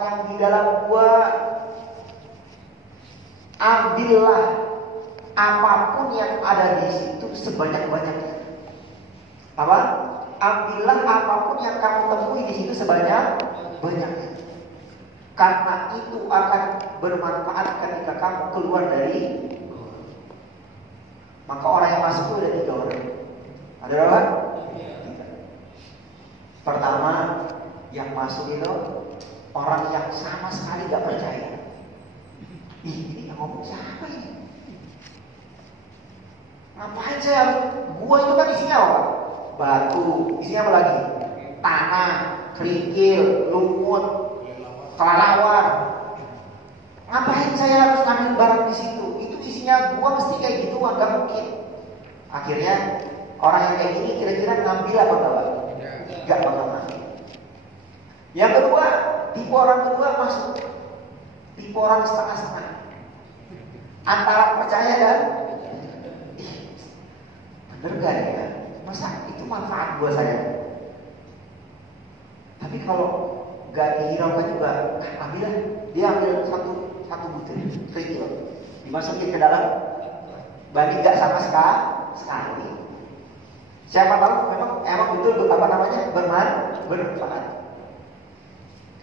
yang di dalam gua, ambillah apapun yang ada di situ sebanyak-banyaknya. Apa? Ambillah apapun yang kamu temui di situ sebanyak-banyaknya. Karena itu akan bermanfaat ketika kamu keluar dari gua. Maka orang yang masuk itu ada 3 orang. Ada berapa? 3. Pertama, yang masuk itu orang yang sama sekali gak percaya. Ini yang ngomong siapa ini? Ngapain saya? Gua itu kan isinya apa? Batu, isinya apa lagi? Tanah, kerikil, lumut, kelelawar. Ngapain saya harus ngambil barang di situ? Itu isinya gua mesti kayak gitu, gak mungkin. Akhirnya orang yang kayak gini kira-kira ngambil apa enggak? Gak bakal ngambil. Yang kedua, tipe orang kedua masuk. Tipe orang setengah-setengah. Antara percaya dan bener gak ya? Masa itu manfaat buat saya? Tapi kalau gak dihiraukan juga, ambil lah. Dia ambil satu butir kerikil, dimasukin ke dalam bani gak sama sekali. Siapa tahu emang betul apa namanya bermanfaat.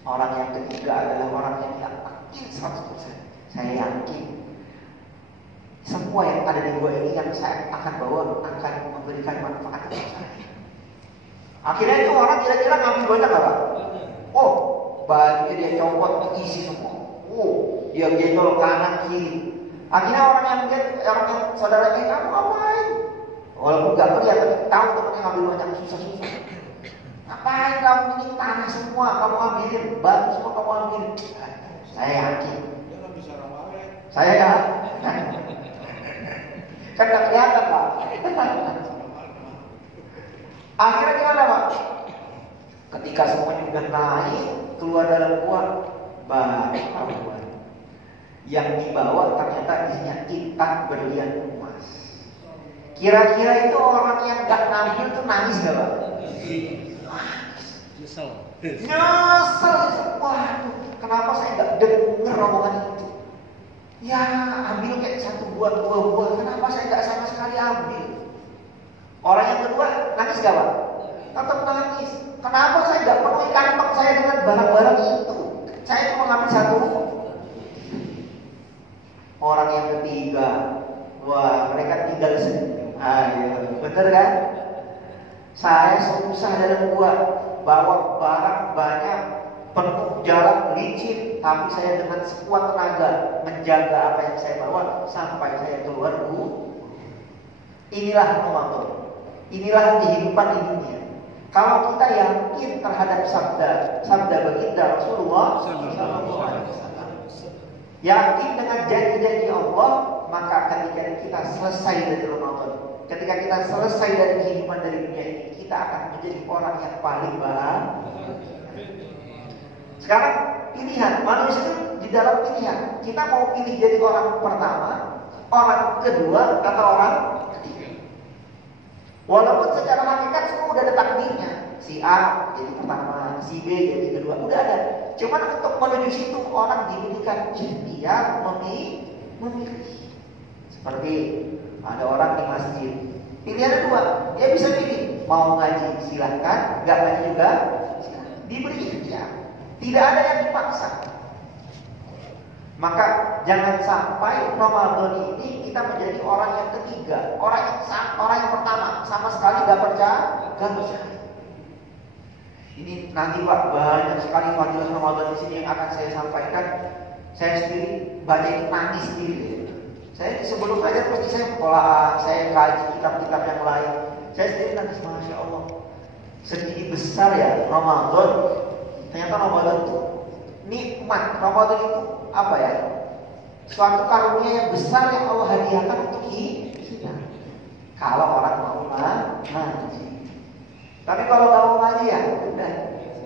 Orang yang ketiga adalah orang yang yakin 100%. Saya yakin semua yang ada di gua ini yang saya akan bawa akan memberikan manfaat untuk saya. Akhirnya itu orang kira-kira ngambil banyak apa? Oh, bajunya dia copot isi semua. Oh, dia gendol kanan kiri. Akhirnya orang yang saudaranya, kamu ngapain? Walaupun gak kelihatan, tahu temennya ngambil banyak susah-susah. Ngapain kamu ini tanah semua kamu ambilin, batu semua kamu ambilin? Saya yakin. Saya ya. Kan gak kelihatan Pak. Akhirnya gimana Pak? Ketika semuanya udah naik keluar dalam gua, baru yang dibawa ternyata isinya intan berlian emas. Kira-kira itu orang yang gak ngambil tuh nangis gak Pak? Nyesel. Waduh, kenapa saya gak denger omongan itu? Ya ambil kayak 1 buah, 2 buah. Kenapa saya gak sama sekali ambil? Orang yang kedua nangis gak Pak? Tetap nangis. Kenapa saya gak penuhi kantong saya dengan barang-barang itu? Saya cuma ngambil 1. Orang yang ketiga, wah mereka tinggal sendiri. Ayo, bener kan? Saya susah dalam gua bawa barang banyak, penuh jalan licin, tapi saya dengan sekuat tenaga menjaga apa yang saya bawa sampai saya keluar dulu. Inilah Ramadan. Inilah kehidupan di dunia. Kalau kita yakin terhadap sabda baginda Rasulullah SAW, yakin dengan janji-janji Allah, maka ketika kita selesai dari Ramadan, ketika kita selesai dari kehidupan dari dunia ini, kita akan menjadi orang yang paling bahagia. Sekarang pilihan manusia itu di dalam pilihan. Kita mau pilih jadi orang pertama, orang kedua, atau orang ketiga. Walaupun secara hakikat semua udah ada takdirnya. Si A jadi pertama, si B jadi kedua, udah ada. Cuman untuk menuju situ orang diberikan ikhtiar memilih. Seperti ada orang di masjid, pilihannya 2, dia bisa pilih mau ngaji silahkan, nggak ngaji juga silahkan. Diberi ikhtiar, tidak ada yang dipaksa. Maka jangan sampai Ramadan ini kita menjadi orang yang ketiga, orang yang pertama sama sekali nggak percaya. Ini nanti Pak banyak sekali fadilah Ramadan di sini yang akan saya sampaikan. Saya sendiri baca itu nangis sendiri. Saya sebelum aja pasti saya sekolah, saya kaji kitab-kitab yang lain. Saya sendiri nangis, masya Allah. Segini besar ya Ramadan. Ternyata Ramadan itu nikmat. Ramadan itu apa ya? Suatu karunia yang besar yang Allah hadiahkan untuk kita. Kalau orang mau ngaji. Tapi kalau nggak mau ngaji ya udah.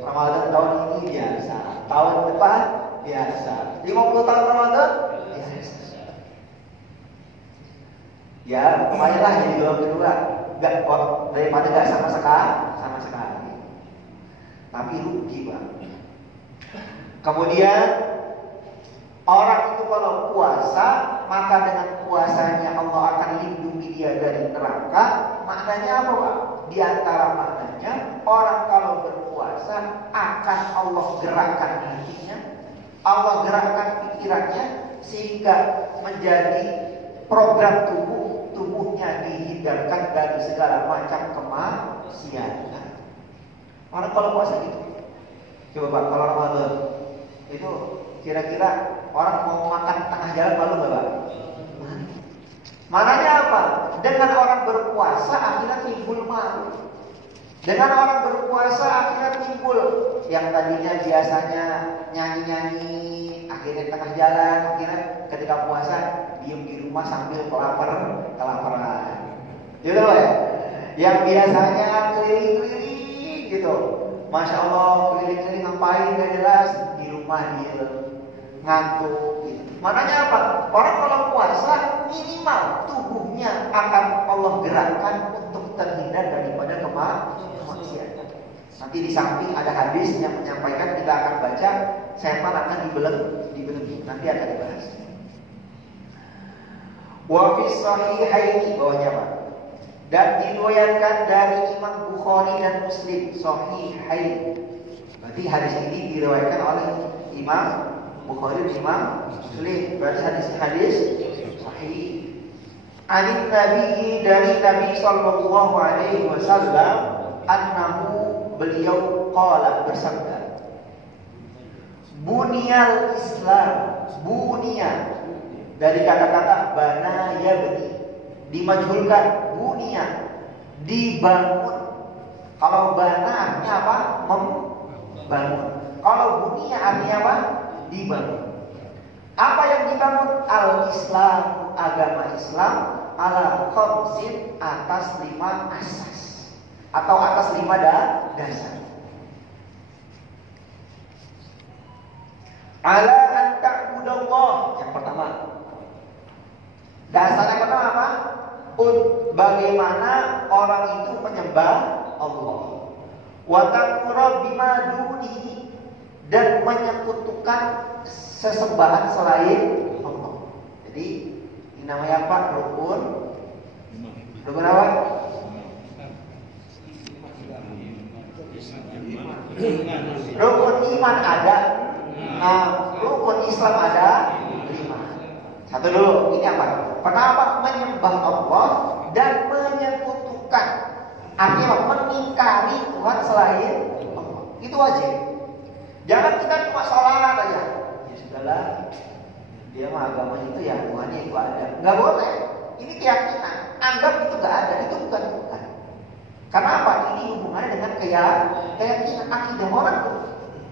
Ramadan tahun ini biasa, tahun depan biasa, 50 tahun Ramadan biasa. Ya, lumayanlah jadi doa kedua. Enggak kok daripada enggak sama sekali. Tapi rugi Bang. Kemudian orang itu kalau puasa, maka dengan puasanya Allah akan lindungi dia dari neraka. Maknanya apa, Pak? Di antara maknanya, orang kalau berpuasa akan Allah gerakkan hatinya, Allah gerakkan pikirannya, sehingga menjadi program tubuhnya dihindarkan dari segala macam kemaksiatan. Orang kalau puasa gitu. Coba Pak, kalau Ramadan itu kira-kira orang mau makan tengah jalan malu nggak, Pak? Maknanya apa? Dengan orang berpuasa akhirnya timbul malu. Dengan orang berpuasa akhirnya timbul yang tadinya biasanya nyanyi-nyanyi, akhirnya di tengah jalan, akhirnya ketika puasa diem di rumah sambil kelaparan. Gitu loh ya. Yang biasanya keliling-keliling gitu, Masya Allah keliling-keliling ngapain gak jelas, di rumah dia ngantuk gitu. Maknanya apa? Orang kalau puasa minimal tubuhnya akan Allah gerakkan untuk terhindar daripada kemaksiatan. Nanti di samping ada hadis yang menyampaikan, kita akan baca, setan akan dibelenggu. Nanti akan dibahas. Wa fi sahihaini, bawahnya Pak. Dan diriwayatkan dari Imam Bukhari dan Muslim, sahihain. Berarti hadis ini diriwayatkan oleh Imam Bukhari dan Imam Muslim. Berarti hadis sahih. Anin Nabi, dari Nabi sallallahu alaihi wasallam, annahu, beliau qala, bersabda, Bunyal Islam, bunya dari kata-kata bana yabni, dimajhulkan, bunya dibangun. Kalau bana artinya apa? Membangun. Kalau bunya artinya apa? Dibangun. Apa yang dibangun? Al-Islam, agama Islam, ala khamsin, atas 5 asas atau atas 5 dasar. Ala an ta'budallah, yang pertama. Dasarnya pertama apa? Bagaimana orang itu menyembah Allah. Wa taqra bima dunihi, dan menyekutukan sesembahan selain Allah. Jadi ini namanya apa? Rukun apa? Rukun iman ada. Rukun Islam ada 5. Satu dulu, ini apa? Pertama, menyembah Allah dan menyekutukan. Artinya mengingkari Tuhan selain Allah. Itu wajib. Jangan kita cuma sholat aja. Ya sudahlah, dia mah agamanya itu ya, Tuhannya itu ada. Nggak boleh. Ini keyakinan. Anggap itu nggak ada. Itu bukan Tuhan. Karena apa? Ini hubungannya dengan keyakinan. Akidah orang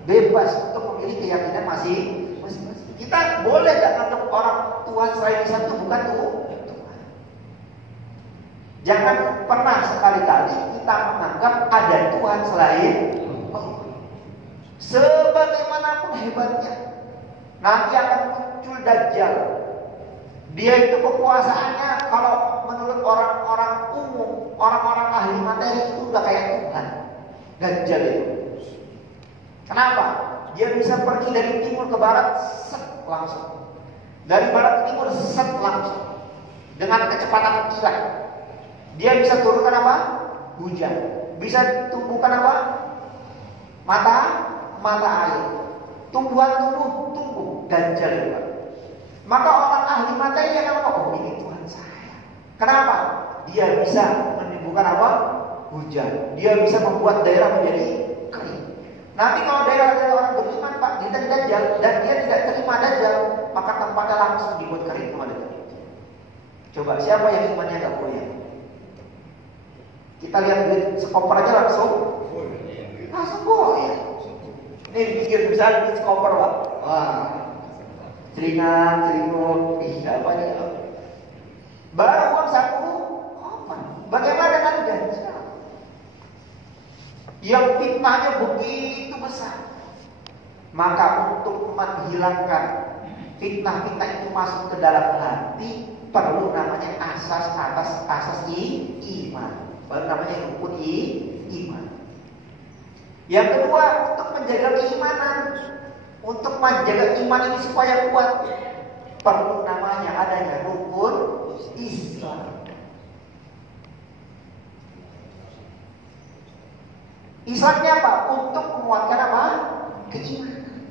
bebas untuk memilih keyakinan masing-masing. Kita boleh gak anggap orang Tuhan selain Islam itu bukan Tuhan. Jangan pernah sekali-kali kita menganggap ada Tuhan selain Allah. Sebagaimanapun hebatnya, nanti akan muncul Dajjal. Dia itu kekuasaannya, kalau menurut orang-orang umum, orang-orang ahli materi, itu udah kayak Tuhan. Dajjal itu. Kenapa? Dia bisa pergi dari timur ke barat, set langsung. Dari barat ke timur, set langsung. Dengan kecepatan kilat. Dia bisa turunkan apa? Hujan. Bisa tumbuhkan apa? Mata air. Tumbuhan tumbuh. Dajjal juga. Maka orang ahli materi yang apa? Oh, ini Tuhan saya. Kenapa? Dia bisa menimbulkan apa? Hujan. Dia bisa membuat daerah menjadi kering. Nanti kalau daerah orang beriman, Pak, dia Dajjal dan dia tidak terima Dajjal, maka tempatnya langsung dibuat kering sama Dajjal. Coba siapa yang imannya gak goyah? Kita lihat duit sekoper aja langsung goyah. Ini dipikir misalnya duit sekoper, Pak. Wah, ceringut, apa nih? Baru uang 1 koper. Bagaimana dengan Dajjal? Yang fitnahnya begitu besar. Maka untuk menghilangkan fitnah-fitnah itu masuk ke dalam hati, perlu namanya asas iman. Baru namanya rukun iman. Yang kedua, untuk menjaga keimanan. Untuk menjaga iman ini supaya kuat, perlu namanya adanya rukun Islam. Islamnya apa? Untuk menguatkan apa? Keimanan.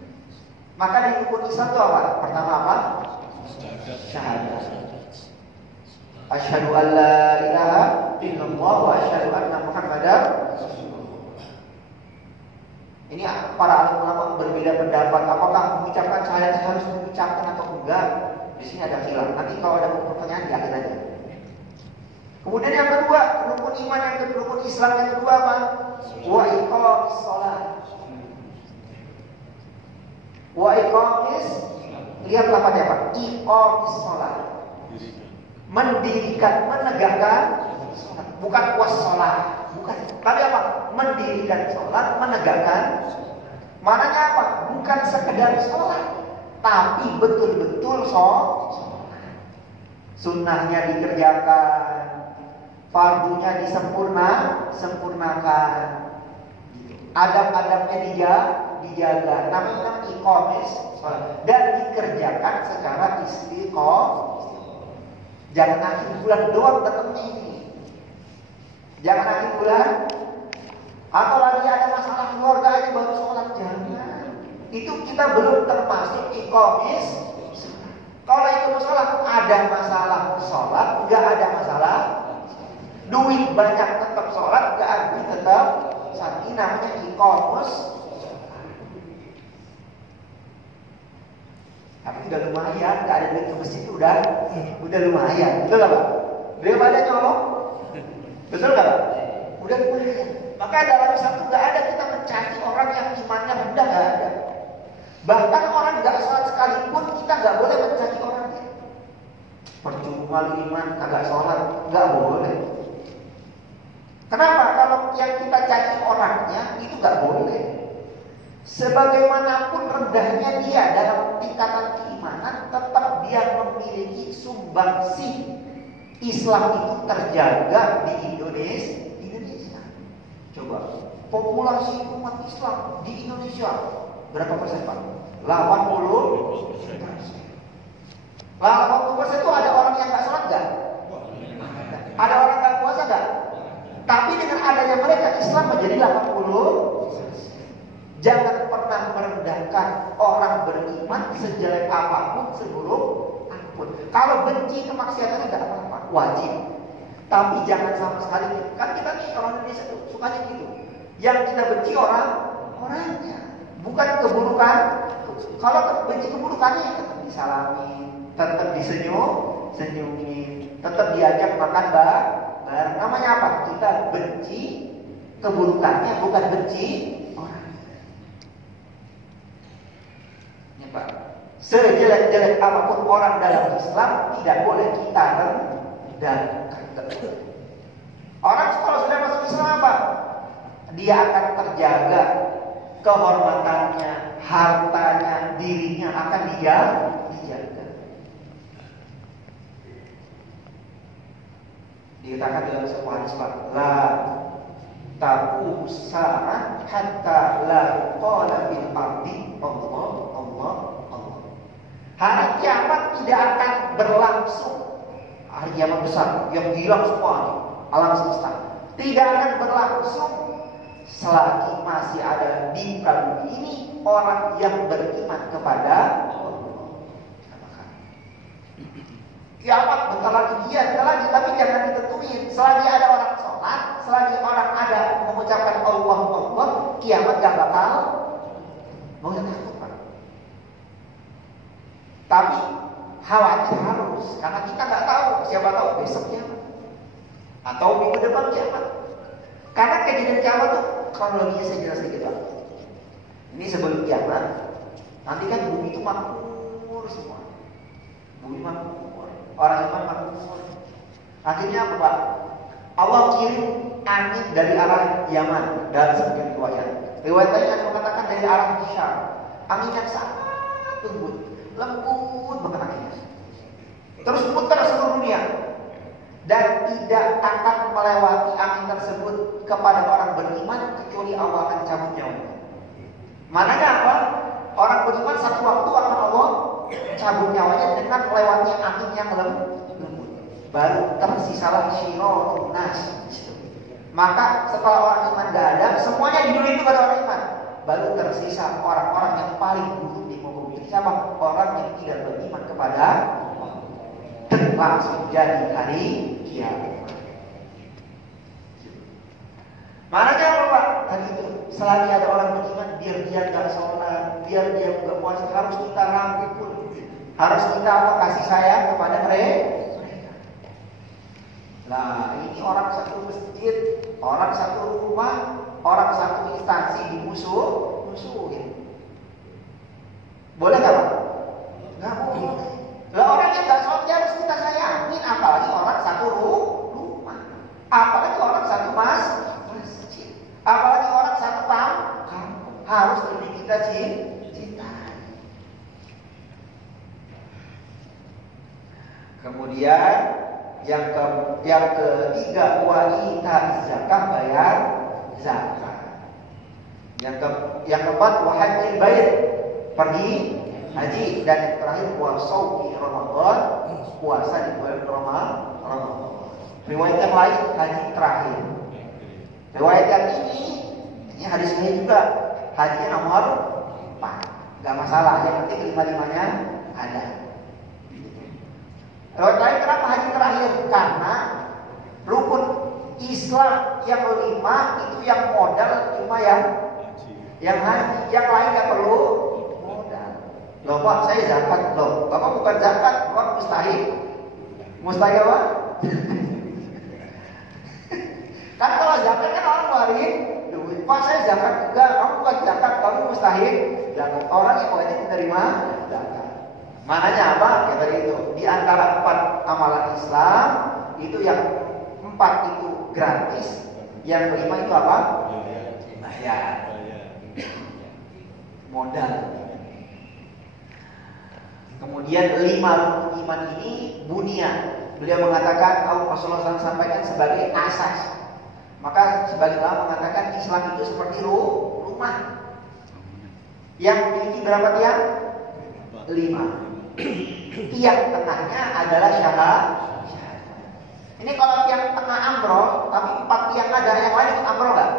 Maka di rukun Islam itu apa? Pertama apa? Syahadat. Asyhadu an la ilaha illallah wa asyhadu anna Muhammadar Rasulullah. Ini para alim ulama berbeda pendapat. Apakah mengucapkan syahadat harus mengucapkan atau enggak? Di sini ada khilaf. Nanti kalau ada pertanyaan di akhir aja. Kemudian yang kedua, rukun iman yang kedua, rukun Islam yang kedua apa? Wa iqamis shalah. Wa iqamis, lihat lafaznya apa? Iqamis shalah. Mendirikan, menegakkan salat. Bukan puas sholat, bukan. Tapi apa? Mendirikan sholat, menegakkan. Maknanya apa? Bukan sekedar sholat, tapi betul-betul sholat. Sunnahnya dikerjakan, fardunya disempurnakan, adab-adabnya dijaga. Namanya iqamis sholat. Dan dikerjakan secara istiqomah. Jangan akhir bulan doang datangnya ini. Jangan akhir bulan atau lagi ada masalah keluarga aja baru sholat. Jangan. Itu kita belum termasuk iqamis. Kalau itu masalah, ada masalah sholat, nggak ada masalah. Duit banyak tetap sholat, nggak ada tetap. Saat ini namanya iqamus. Tapi udah lumayan, nggak ada duit ke masjid itu udah lumayan, betul nggak Pak? Daripada nyolong, betul nggak Pak? Udah lumayan. Maka dalam Islam itu nggak ada kita mencari orang yang imannya rendah, nggak ada. Bahkan orang nggak sholat sekalipun kita nggak boleh mencari orangnya. Percuma lu iman kagak sholat, nggak boleh. Kenapa? Kalau yang kita cari orangnya itu nggak boleh. Sebagaimanapun rendahnya dia dalam tingkatan keimanan, tetap dia memiliki sumbangsih Islam itu terjaga di Indonesia. Coba populasi umat Islam di Indonesia berapa persen Pak? 80%. 80% itu ada orang yang nggak sholat nggak? Ada orang nggak puasa nggak? Tapi dengan adanya mereka Islam menjadi 80%. Jangan pernah merendahkan orang beriman sejelek apapun, seburuk apapun. Kalau benci kemaksiatan tidak apa-apa, wajib. Tapi jangan sama sekali. Kan kita nih orang Indonesia sukanya gitu. Yang kita benci orangnya, bukan keburukan. Kalau benci keburukannya ya tetap disalami, tetap disenyumin, tetap diajak makan bareng. Namanya apa? Kita benci keburukannya, bukan benci orang. Pak, sejelek-jelek apapun orang dalam Islam tidak boleh kita rendahkan. Orang kalau sudah masuk Islam apa? Dia akan terjaga kehormatannya, hartanya, dirinya akan dijaga. Dikatakan dalam sebuah hadis Pak, la taqum sa'ah hatta la qala bil ardi Allah. Hari kiamat tidak akan berlangsung. Hari kiamat besar yang hilang semua alam semesta tidak akan berlangsung selagi masih ada di muka bumi ini orang yang beriman kepada Allah. Kiamat bentar lagi, iya lagi, tapi jangan ditentuin. Selagi ada orang sholat, selagi orang ada mengucapkan Allah, kiamat gak bakal mau takut. Tapi khawatir harus, karena kita nggak tahu, siapa tahu besok kiamat atau minggu depan kiamat. Karena kejadian kiamat tuh kronologinya saya jelas sedikit Pak. Ini sebelum kiamat, nanti kan bumi itu makmur semua, bumi makmur, orang iman makmur. Akhirnya apa Pak? Allah kirim angin dari arah Yaman dalam sebagian riwayat. Riwayat lain yang mengatakan dari arah Syam. Angin yang sangat lembut banget anginnya. Terus putar seluruh dunia. Dan tidak akan melewati angin tersebut kepada orang beriman kecuali Allah akan cabut nyawanya. Maknanya apa? Orang beriman satu waktu akan Allah cabut nyawanya dengan lewatnya angin yang lembut. Baru tersisalah syirorun nas. Maka setelah orang iman gak ada, semuanya di dunia itu gak ada orang iman. Baru tersisa orang-orang yang paling buruk di muka bumi. Siapa? Orang yang tidak beriman kepada Allah. Langsung jadi hari kiamat. Makanya apa Pak? Tadi itu selagi ada orang beriman, biar dia gak sholat, biar dia gak puasa, harus kita rangkul, harus kita apa? Kasih sayang kepada mereka. Nah, ini orang satu masjid, orang satu rumah, orang satu instansi dimusuhin. Boleh nggak Pak? Nggak boleh. Lah orang yang nggak sholat harus kita sayangin, apalagi orang satu rumah, apalagi orang satu masjid, apalagi orang satu kampung, harus lebih kita cintai. Kemudian yang ketiga, wa ita zakat, bayar zakat. Yang keempat, wa hajjil bait, pergi haji. Dan yang terakhir, wa shaumi Ramadan, puasa di bulan Ramadan. Riwayat yang lain haji terakhir. Riwayat yang ini hadis ini juga haji nomor 4. Gak masalah, yang penting 5-5-nya ada. Riwayat lain kenapa haji terakhir? Karena rukun Islam yang 5 itu yang modal cuma yang haji, yang lain nggak perlu modal. Loh Pak, saya zakat. Loh, Bapak bukan zakat, Bapak mustahil. Mustahil apa? Kan kalau zakat kan orang ngeluarin duit. Pak, saya zakat juga, kamu bukan zakat, kamu mustahil. Zakat orang yang wajib menerima zakat. Maknanya apa? Ya tadi itu. Di antara 4 amalan Islam itu yang 4 itu gratis, yang 5 itu apa? Bayar. Modal. Kemudian 5 rukun iman ini bunia. Beliau mengatakan, Rasulullah SAW sampaikan sebagai asas. Maka sebagian ulama mengatakan Islam itu seperti rumah yang memiliki berapa tiang? 5. Tiang tengahnya adalah syahadat. Ini kalau tiang tengah ambrol, tapi 4 tiang ada, yang lain ikut ambrol nggak?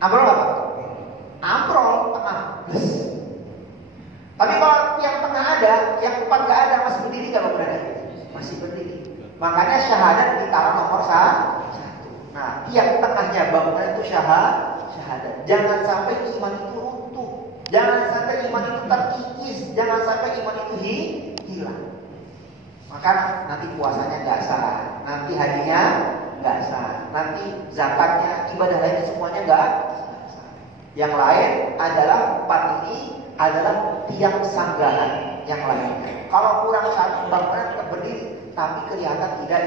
Ambrol nggak Pak? Ambrol tengah. Tapi kalau tiang tengah ada, yang 4 nggak ada, masih berdiri nggak berada? Masih berdiri. Makanya syahadat ditaruh nomor 1. Nah, tiang tengahnya bangunan itu syahadat. Jangan sampai iman itu runtuh. Jangan sampai iman itu terkikis. Jangan sampai iman itu hilang. Maka nanti puasanya nggak sah, nanti hajinya nggak sah, nanti zakatnya, ibadah lainnya semuanya nggak sah. Yang lain adalah 4 ini adalah tiang sanggahan yang lainnya. Kalau kurang satu, bangunan tetap berdiri, tapi kelihatan tidak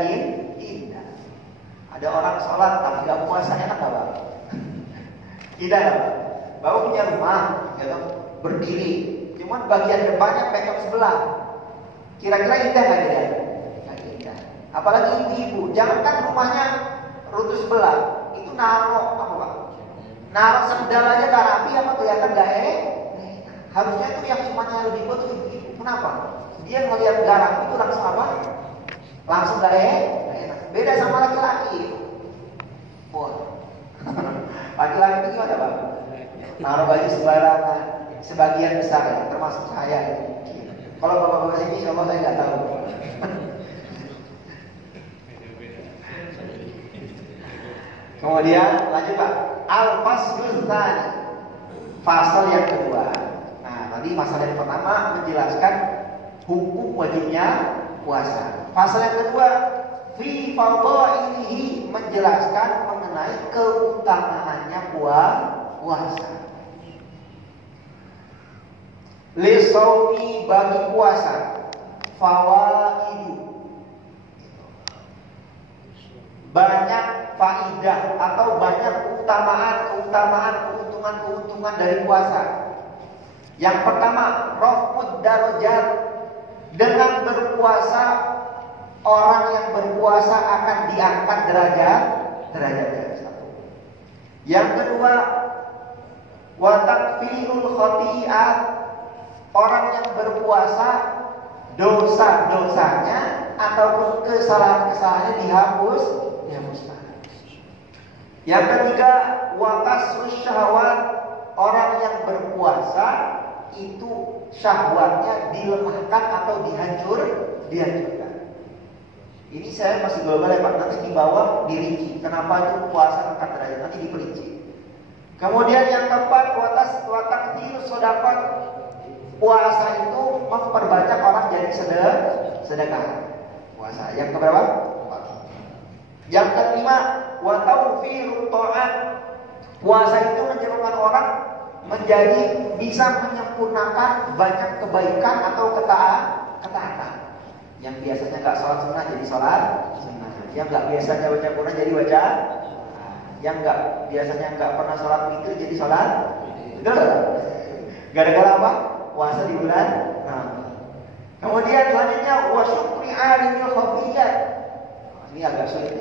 indah. Ada orang sholat tapi nggak puasa, enak nggak Pak? Tidak Pak. Bapak punya rumah, gitu, berdiri, cuman bagian depannya penyok sebelah. Kira-kira indah nggak dia? Nggak indah. Apalagi ibu-ibu, jangankan rumahnya runtuh sebelah, itu naruh apa Pak? Naruh sendal aja nggak rapi, apa kelihatan nggak Harusnya itu yang imannya lebih kuat itu ibu-ibu. Kenapa? Dia ngelihat garang itu langsung apa? Langsung nggak enak. Beda sama laki-laki. Wah, laki-laki itu gimana Pak? Naruh baju sembarangan, sebagian besar ya, termasuk saya. Kalau bapak-bapak ini, insya Allah saya nggak tahu. Kemudian lanjut Pak, al-faslul tsani, pasal yang kedua. Nah, tadi pasal yang pertama menjelaskan hukum wajibnya puasa. Pasal yang kedua, fi fadhailihi, menjelaskan mengenai keutamaannya puasa. Lisaumi, bagi puasa, fawaidu, banyak faidah atau banyak keutamaan, keuntungan dari puasa. Yang pertama, raf'ud darajat, dengan berpuasa orang yang berpuasa akan diangkat derajatnya. Yang kedua, wa takfirul khati'at, Orang yang berpuasa, dosa-dosanya ataupun kesalahan-kesalahannya dihapuskan. Yang ketiga, waqasrus syahwat. Orang yang berpuasa itu syahwatnya dilemahkan atau dihancurkan. Ini saya masih global ya Pak, nanti di bawah dirinci. Kenapa itu puasa angkat derajat, nanti diperinci. Kemudian yang keempat, watakthirus shadaqat. Puasa itu memperbanyak orang jadi sedekah. Puasa. Yang keberapa? Yang kelima, wa tawfirut ta'at. Puasa itu menyebabkan orang menjadi bisa menyempurnakan banyak kebaikan atau ketaatan. Yang biasanya nggak sholat sunnah jadi sholat sunnah. Yang nggak biasanya baca Quran jadi baca. Yang nggak biasanya nggak pernah sholat witir jadi sholat. Gara-gara apa? Puasa di bulan. Kemudian selanjutnya wa syukri alimil khafiyat. Ini agak sulit.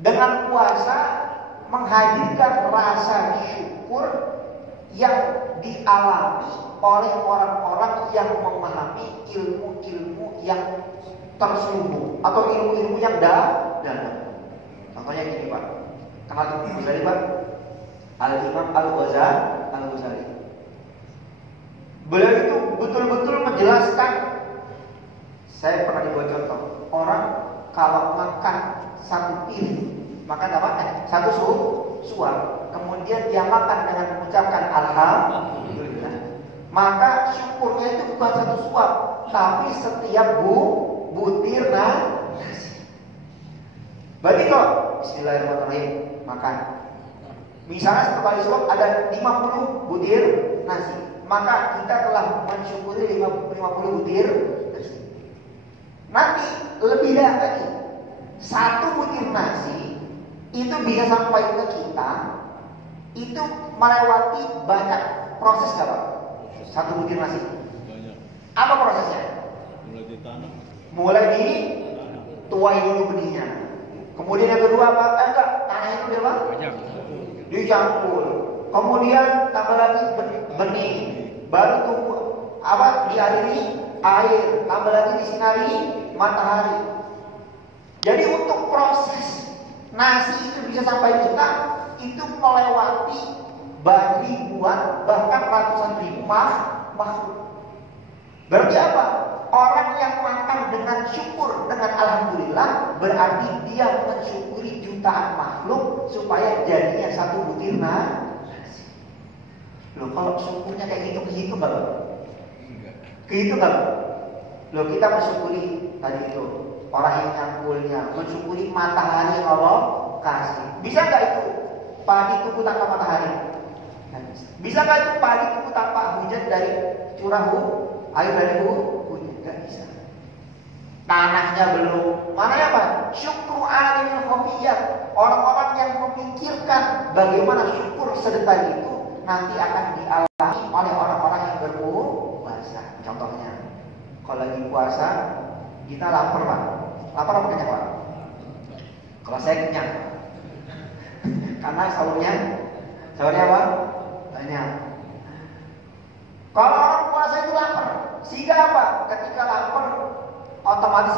Dengan puasa menghadirkan rasa syukur yang dialami oleh orang-orang yang memahami ilmu-ilmu yang terselubung atau ilmu-ilmu yang dalam. Contohnya gini Pak, kenal Imam Ghazali Pak? Al-Imam Al-Ghazali. Beliau itu betul-betul menjelaskan. Saya pernah dibuat contoh, orang kalau makan satu piring, makan apa? Satu suap, kemudian dia makan dengan mengucapkan alhamdulillah, maka syukurnya itu bukan satu suap, tapi setiap butir nasi. Berarti kok bismillahirrahmanirrahim makan. Misalnya satu kali suap ada 50 butir nasi, maka kita telah mensyukuri 50 butir nasi. Nanti lebih lagi, satu butir nasi itu bisa sampai ke kita, itu melewati banyak proses gak Pak? Satu butir nasi. Banyak. Apa prosesnya? Mulai ditanam. Mulai dituai dulu benihnya. Kemudian yang kedua apa? Enggak, tanahnya itu apa? Dicampur. Kemudian tambah lagi benih. Baru tumbuh apa? Dialiri air. Tambah lagi disinari matahari. Jadi untuk proses nasi itu bisa sampai kita itu melewati ribuan bahkan ratusan ribu makhluk. Berarti apa? Orang yang makan dengan syukur, dengan alhamdulillah, berarti dia mensyukuri jutaan makhluk supaya jadinya satu butir nasi. Loh, kalau syukurnya kayak gitu nggak? Gitu nggak? Loh, kita mensyukuri tadi itu orang yang nyangkulnya, mensyukuri matahari Allah kasih. Bisa nggak itu padi tumbuh tanpa matahari? Bisa nggak itu padi tumbuh tanpa hujan dari curah air dari hujan? Nggak bisa. Tanahnya belum. Mana ya Pak? Syukru alimil khafiyat. Orang-orang yang memikirkan bagaimana syukur sedetail itu nanti akan dialami oleh orang-orang yang berpuasa. Contohnya, kalau lagi puasa kita lapar Pak. Lapar apa kenyang Pak? Kalau saya kenyang. Karena sahurnya apa? Banyak. Kalau orang puasa itu lapar, sehingga apa? Ketika lapar, otomatis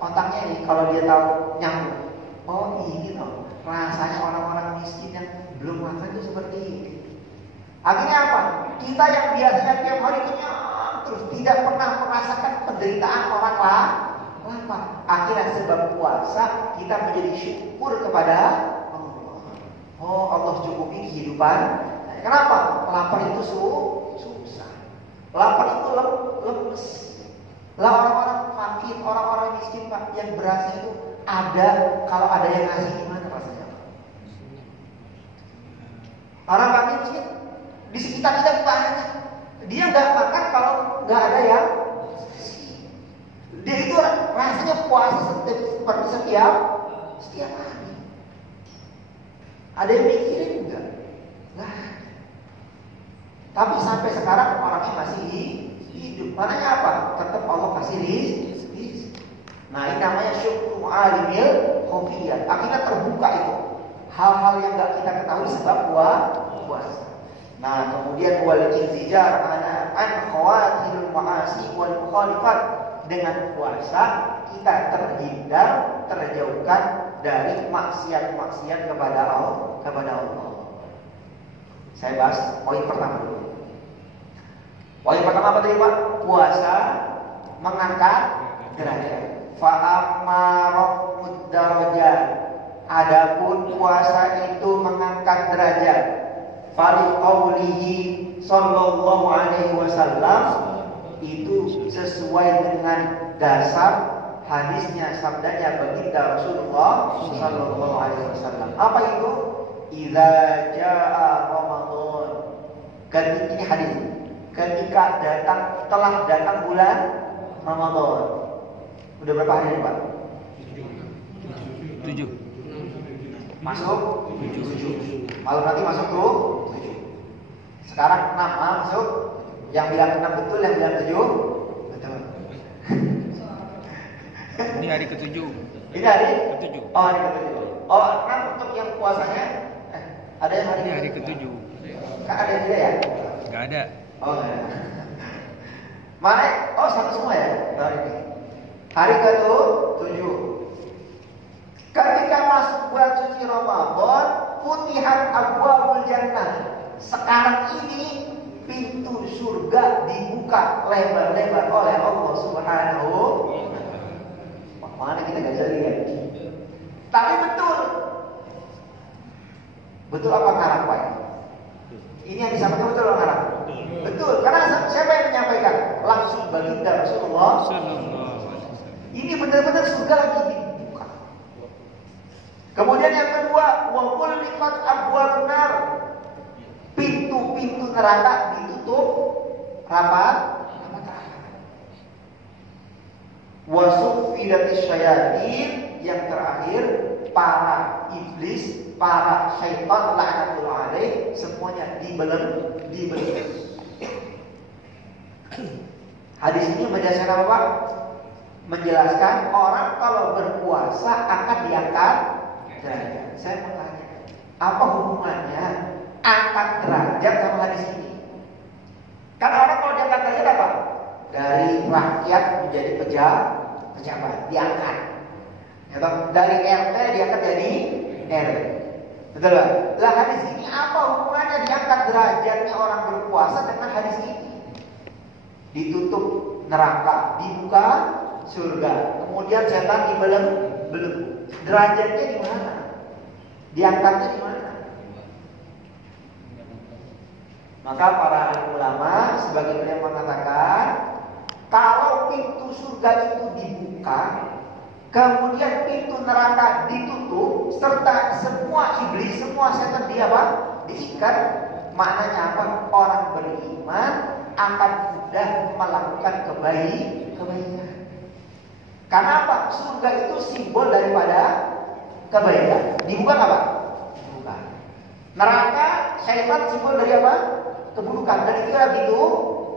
otaknya ini kalau dia tahu nyambung. Oh ini loh, rasanya orang-orang miskin yang belum makan itu seperti ini. Akhirnya apa? Kita yang biasanya tiap hari kenyang terus tidak pernah merasakan penderitaan orang lapar. Akhirnya sebab puasa kita menjadi syukur kepada Allah. Oh Allah cukupi kehidupan. Kenapa? Lapar itu susah. Lapar itu lemes. Lah orang-orang fakir, orang-orang miskin Pak, yang berasnya itu ada, kalau ada yang ngasih gimana rasanya? Orang fakir miskin di sekitar kita banyak. Dia nggak makan kalau nggak ada yang dia itu rasanya puasa seperti setiap hari. Ada yang mikirin enggak? Nggak. Tapi sampai sekarang orangnya masih hidup. Maknanya apa? Tetap Allah kasih rizki. Nah ini namanya syukru alimil khafiyat. Akhirnya terbuka itu hal-hal yang nggak kita ketahui sebab puasa. Nah kemudian wal inzijar an khawatiril ma'asi wal mukhalifat. Dengan puasa kita terjauhkan dari maksiat-maksiat kepada Allah. Saya bahas poin pertama dulu. Poin pertama apa tadi Pak? Puasa mengangkat derajat. Fa'amarahmud darajat. Adapun puasa itu mengangkat derajat. Fali qaulihi sallallahu alaihi wasallam, itu sesuai dengan dasar hadisnya, sabdanya baginda Rasulullah sallallahu alaihi wasallam. Apa itu? Idza jaa Ramadan. Ini hadis. Ketika telah datang bulan Ramadan. Udah berapa hari Pak? 7. Masuk 7. Malam nanti masuk 7. Sekarang 6 masuk. Yang bilang 6 betul, yang bilang 7 betul. Ini hari ke-7. Ini hari ke-7. Oh, hari ke-7. Oh, 6 untuk yang puasanya. Ada yang hari Ini hari ke-7. Kan ada juga ya? Enggak ada. Oh, ya. Mana? Oh, sama semua ya? Hari ini. Hari ke-7. Ketika masuk bulan suci Ramadan, futihat abwaabul jannah. Sekarang ini pintu surga dibuka lebar-lebar oleh Allah Subhanahu. Mana kita nggak bisa lihat. Tapi betul. Betul apa ngarang Pak? Ini yang disampaikan betul apa ngarang? Betul. Karena siapa yang menyampaikan? Langsung baginda Rasulullah. Ini benar-benar surga lagi dibuka. Kemudian yang kedua, wa kulliqat abwabun nar. Pintu-pintu neraka ditutup rapat. Wa suffidatis syayatin. Yang terakhir, para iblis, para syaitan laknatullah alaih, semuanya dibeleng. Hadis ini menjelaskan apa Pak? Menjelaskan orang kalau berpuasa akan diangkat derajat. Saya mau tanya, apa hubungannya angkat derajat sama hadis ini? Kan orang kalau diangkat derajat apa? Dari rakyat menjadi pejabat, diangkat. Atau dari RT diangkat jadi RW. Betul Pak? Lah hadis ini apa hubungannya diangkat derajatnya orang berpuasa dengan hadis ini? Ditutup neraka, dibuka surga. Kemudian setan dibelenggu. Derajatnya di mana? Diangkatnya di mana? Maka para ulama sebagian yang mengatakan, kalau pintu surga itu dibuka, kemudian pintu neraka ditutup, serta semua iblis, semua setan dia apa? Diikat. Maknanya apa? Orang beriman akan mudah melakukan kebaikan. Karena apa? Surga itu simbol daripada kebaikan. Dibuka apa? Dibuka. Neraka, syaitan simbol dari apa? Keburukan. Dan itu lagi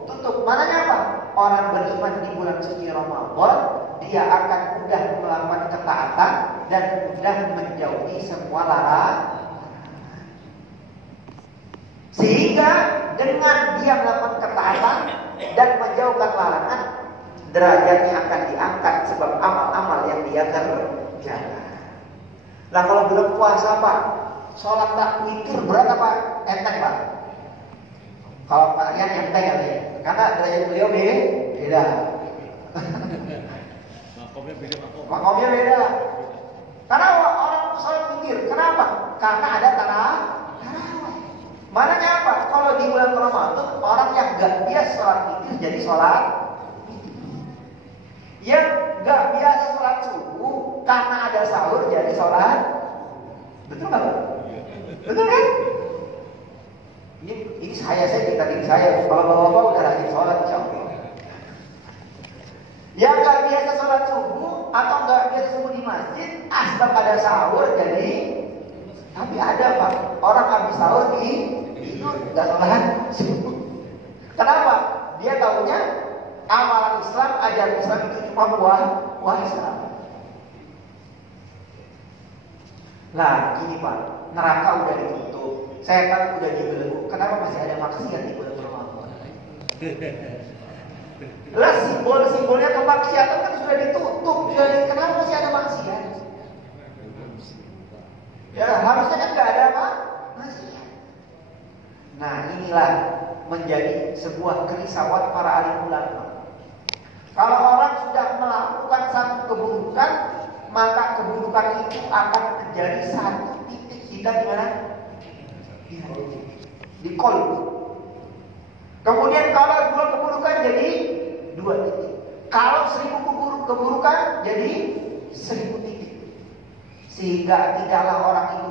tutup. Maknanya apa? Orang beriman di bulan suci Ramadan, dia akan mudah melakukan ketaatan dan mudah menjauhi semua larangan. Sehingga dengan dia melakukan ketaatan dan menjauhkan larangan, derajatnya akan diangkat sebab amal-amal yang dia kerjakan. Nah kalau belum puasa Pak, sholat tak witir berat apa? Enteng Pak? Kalau kalian enteng kali ya, karena derajat beliau beda. Makomnya beda. Karena orang sholat witir, kenapa? Karena ada tarawih. Maknanya apa? Kalau di bulan Ramadan orang yang gak biasa sholat witir jadi sholat. Yang gak biasa sholat subuh karena ada sahur jadi sholat. Betul kan? Betul kan? Ini saya cerita diri saya. Kalau bapak-bapak udah rajin sholat insya Allah. Yang gak biasa sholat subuh atau gak biasa subuh di masjid, asbab ada sahur jadi. Tapi ada Pak, orang habis sahur di tidur gak sholat subuh. Kenapa? Dia tahunya amalan Islam, ajaran Islam itu cuma puasa. Nah, gini Pak, neraka udah ditutup, setan udah dibelenggu. Kenapa masih ada maksiat di bulan Ramadan? Lah simbol-simbolnya kemaksiatan kan sudah ditutup. Jadi kenapa masih ada maksiat? Ya harusnya kan nggak ada apa? Maksiat. Nah inilah menjadi sebuah kerisauan para alim ulama. Kalau orang sudah melakukan satu keburukan, maka keburukan itu akan menjadi satu titik hitam di mana? Di kolbu. Kemudian kalau dua keburukan jadi dua titik. Kalau 1000 keburukan jadi 1000 titik. Sehingga tidaklah orang itu